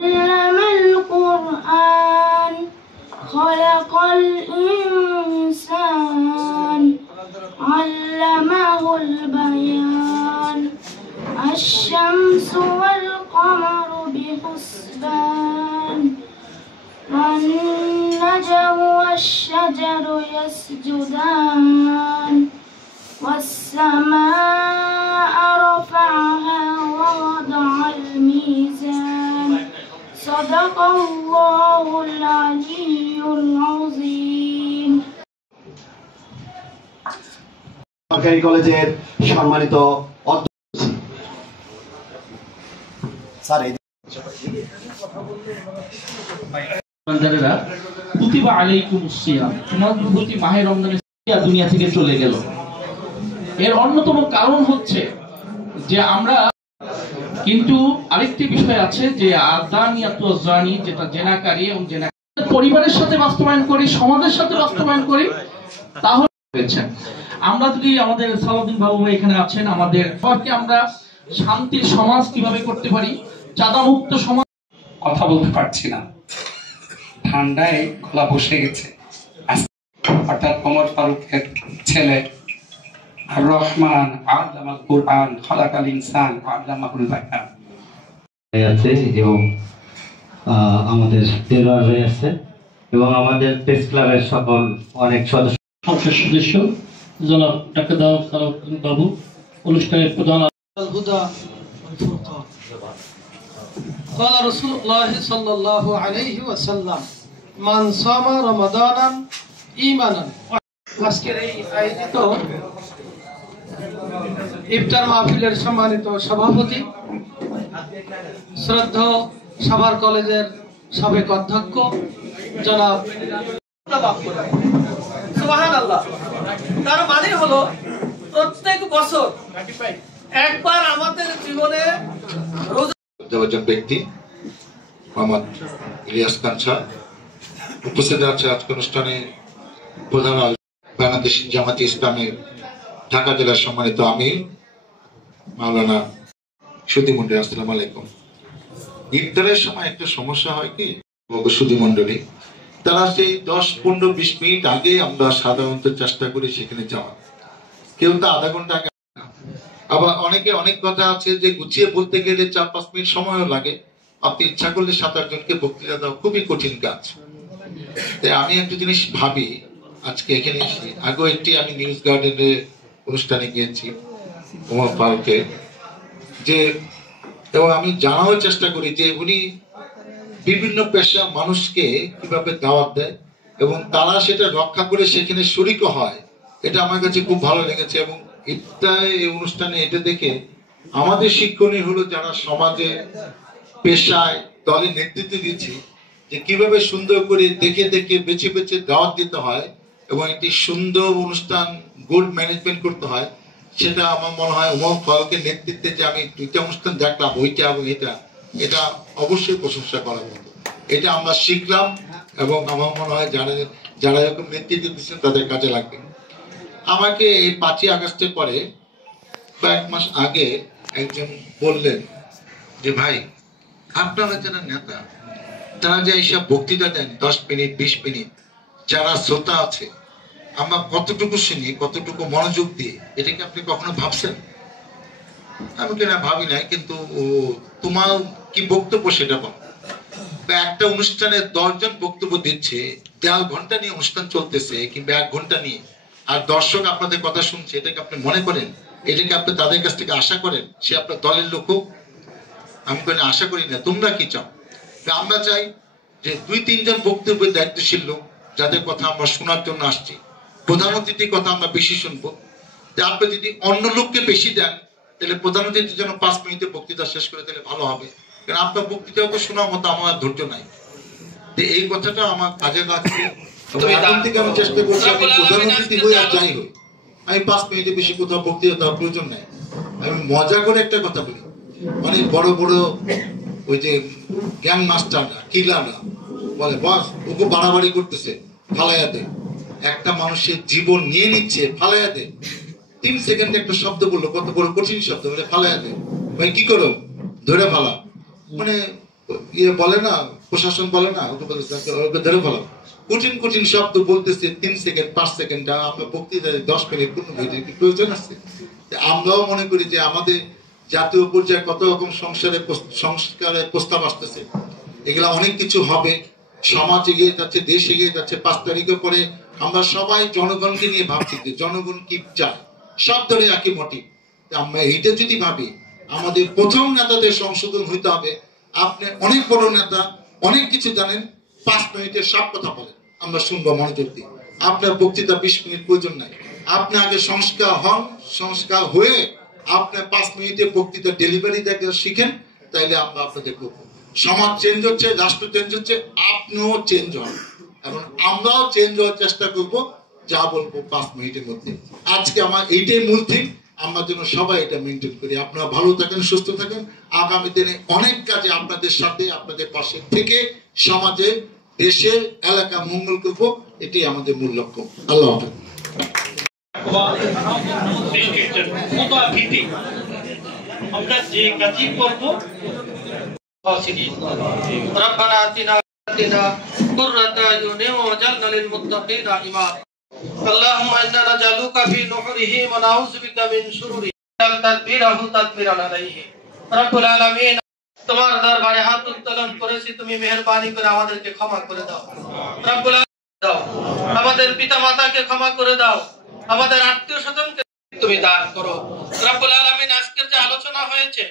علم القرآن خلق الإنسان علمه البيان الشمس والقمر بحسبان والنجم والشجر يسجدان والسماء رفعها ووضع الميزان صدق الله العلي العظيم. সরকারি কলেজের সম্মানিত কুতিবা আলাইকুমুস সিয়াম, তোমাদের প্রতি মাহে রমজানের সিয়াম দুনিয়া থেকে চলে গেল। এর অন্যতম কারণ হচ্ছে যে আমরা কিন্তু আরেকটি বিষয় আছে যে আদানিয়াতু জানি, যেটা জেনাকারী এবং জেনা পরিবারের সাথে বাস্তবায়ন করি, সমাজের সাথে বাস্তবায়ন করি, তাহলে আমরা যদি আমাদের সালাউদ্দিন বাবু এখানে আছেন, আমাদের সবাইকে আমরা শান্তির সমাজ কিভাবে করতে পারি, চাঁদামুক্ত সমাজ। কথা বলতে পারছি না, ঠান্ডায় গলা বসে গেছে। অর্থাৎ ওমর ফারুকের ছেলে আর রহমান আল্লামাল কুরআন খালাকাল ইনসান আল্লামাহুল বায়ান আছে এবং আমাদের দেলোয়ার ভাই আছে এবং আমাদের প্রেস ক্লাবের সকল অনেক সদস্য সদস্য জনাব ডাক্তার দাউদ সালাউদ্দিন বাবু অনুষ্ঠানের প্রধান। الهدى والفرقان قال رسول الله صلى الله عليه وسلم من صام رمضانا إيمانا। আজকের এই আয়োজিত ইফতার মাহফিলের সম্মানিত সভাপতি, শ্রদ্ধেয় সাভার কলেজের সাবেক অধ্যক্ষ জনাব সুবহানাল্লাহ, তার মানে হলো প্রত্যেক বছর একবার আমাদের জীবনে একজন ব্যক্তি মোহাম্মদ ইলিয়াস খান সাহেব উপস্থিত আছে আজকের অনুষ্ঠানে প্রধান বাংলাদেশ জামাতে ইসলামের ঢাকা জেলার সম্মানিত আমির মাওলানা সুধী মন্ডলী। আসসালামু আলাইকুম। ইফতারের সময় একটা সমস্যা হয় কি, সুধী মন্ডলী তারা সেই 10-15-20 মিনিট আগে আমরা সাধারণত চেষ্টা করি সেখানে যাওয়া, কেউ তো আধা ঘন্টা আগে। আবার অনেকে অনেক কথা আছে যে গুছিয়ে বলতে গেলে 4-5 মিনিট সময়ও লাগে। আপনি ইচ্ছা করলে 7-8 জনকে বক্তৃতা দেওয়া খুবই কঠিন কাজ। তাই আমি একটা জিনিস ভাবি, আজকে এখানে আগেও একটি আমি নিউজ গার্ডেনের অনুষ্ঠানে গিয়েছি ওমর ফারুকে, যে এবং আমি জানার চেষ্টা করি যে উনি বিভিন্ন পেশা মানুষকে কিভাবে দাওয়াত দেয় এবং তারা সেটা রক্ষা করে সেখানে শরিক হয়। এটা আমার কাছে খুব ভালো লেগেছে এবং এই অনুষ্ঠানে এটা দেখে আমাদের শিক্ষণীয় হলো যারা সমাজে পেশায় দলে নেতৃত্ব দিচ্ছি যে কিভাবে সুন্দর করে দেখে দেখে বেছে বেছে দাওয়াত দিতে হয় এবং একটি সুন্দর অনুষ্ঠান গুড ম্যানেজমেন্ট করতে হয়। সেটা আমার মনে হয় ওমর ফারুকের নেতৃত্বে যে আমি 2টা অনুষ্ঠান দেখলাম, ওইটা এবং এটা অবশ্যই প্রশংসা করার মতো। এটা আমরা শিখলাম এবং আমার মনে হয় যারা এরকম নেতৃত্ব দিচ্ছেন তাদের কাজে লাগবে। আমাকে এই 5ই আগস্টের পরে কয়েক মাস আগে একজন বললেন যে ভাই, আপনারা যারা নেতা তারা যে এইসব বক্তৃতা দেন 10 মিনিট 20 মিনিট, যারা শ্রোতা আছে আমরা কতটুকু শুনি, কতটুকু মনোযোগ দিয়ে, এটা কি আপনি কখনো ভাবছেন? আমি কিনা ভাবি নাই, কিন্তু তোমার কি বক্তব্য সেটা বল। একটা অনুষ্ঠানে 10 জন বক্তব্য দিচ্ছে, 1.5 ঘন্টা নিয়ে অনুষ্ঠান চলতেছে কিংবা 1 ঘন্টা নিয়ে, আর দর্শক আপনাদের কথা শুনছে, এটাকে আপনি মনে করেন, এটাকে আপনি তাদের কাছ থেকে আশা করেন সে আপনার দলের লোক হোক? আমি কোনো আশা করি না। তোমরা কি চাও? আমরা চাই যে 2-3 জন বক্তব্যের দায়িত্বশীল লোক যাদের কথা আমরা শোনার জন্য আসছি, প্রধান অতিথির কথা আমরা বেশি শুনবো। আপনি যদি অন্য লোককে বেশি দেন তাহলে প্রধান অতিথি যেন 5 মিনিটে বক্তৃতা শেষ করে দিলে ভালো হবে, কারণ আপনার বক্তৃতাও তো শোনার মতো আমার ধৈর্য নাই। এই কথাটা আমার কাজে লাগছে। এখন থেকে আমি চেষ্টা করছি আমি প্রধান অতিথি হই আর যাই হই, আমি 5 মিনিটের বেশি কোথাও বক্তৃতা দেওয়ার প্রয়োজন নাই। আমি মজা করে একটা কথা বলি, অনেক বড় বড় ওই যে গ্যাং মাস্টাররা কিলাররা বলে বস ওকে বাড়াবাড়ি করতেছে, ফালাইয়া দে। একটা মানুষের জীবন নিয়ে নিচ্ছে, ফালাইয়া দে। 3 সেকেন্ডে একটা শব্দ বললো, কত বড় কঠিন শব্দ, বলে ফালাইয়া দে। ভাই কি করো? ধরে ফালা। মানে ইয়ে বলে না, প্রশাসন বলে না, ওকে ধরে ফেলো, কঠিন কঠিন শব্দ বলতেছে 3 সেকেন্ড 5 সেকেন্ড, আপনার বক্তৃতায় 10 মিনিট কোনো প্রয়োজন আছে? আমরাও মনে করি যে আমাদের জাতীয় পর্যায়ে কত রকম সংস্কারের প্রস্তাব আসতেছে, এগুলা অনেক কিছু হবে, সমাজ এগিয়ে যাচ্ছে, দেশ এগিয়ে যাচ্ছে। 5 তারিখের পরে আমরা সবাই জনগণকে নিয়ে ভাবছি যে জনগণ কি চায়, সব ধরে একই মোটিভ। আমরা এইটা যদি ভাবি, আমাদের প্রথম নেতাদের সংশোধন হইতে হবে। আপনি অনেক বড় নেতা, অনেক কিছু জানেন, 5 মিনিটের সব কথা বলেন, আমরা শুনবো মনোযোগ দিয়ে। আপনার বক্তৃতা 20 মিনিট প্রয়োজন নাই। আপনি আগে সংস্কার হন, সংস্কার হয়ে আপনার 5 মিনিটে বক্তৃতা ডেলিভারি দেখে শিখেন, তাইলে আমরা আপনাদের করবো। সমাজ চেঞ্জ হচ্ছে, রাষ্ট্র চেঞ্জ হচ্ছে, আপনিও চেঞ্জ হন এবং আমরাও চেঞ্জ হওয়ার চেষ্টা করব, যা বলবো 5 মিনিটের মধ্যে। আজকে আমার এইটাই মূল থিম, আমরা যেন সবাই এটা মেনটেন করি। আপনারা ভালো থাকেন, সুস্থ থাকেন। আগামী দিনে অনেক কাজে আপনাদের সাথে, আপনাদের পাশে থেকে সমাজে, দেশে, এলাকা মঙ্গল করব, এটাই আমাদের মূল লক্ষ্য। আল্লাহ হাফেজ। আমরা যে কাজই করব ربنا آتنا قرة أعين واجعلنا للمتقين إماما اللهم إنا نجعلك في نحورهم ونعوذ بك من شرورهم تدبيره تدبيرا عليه رب العالمين তোমার দরবারে হাত উত্তোলন করেছি, তুমি মেহেরবানি করে আমাদেরকে ক্ষমা করে দাও রব্বুল আলামিন। দাও আমাদের পিতামাতাকে ক্ষমা করে দাও, আমাদের আত্মীয় স্বজনকে তুমি দান করো রব্বুল আলামিন। আজকের যে আলোচনা হয়েছে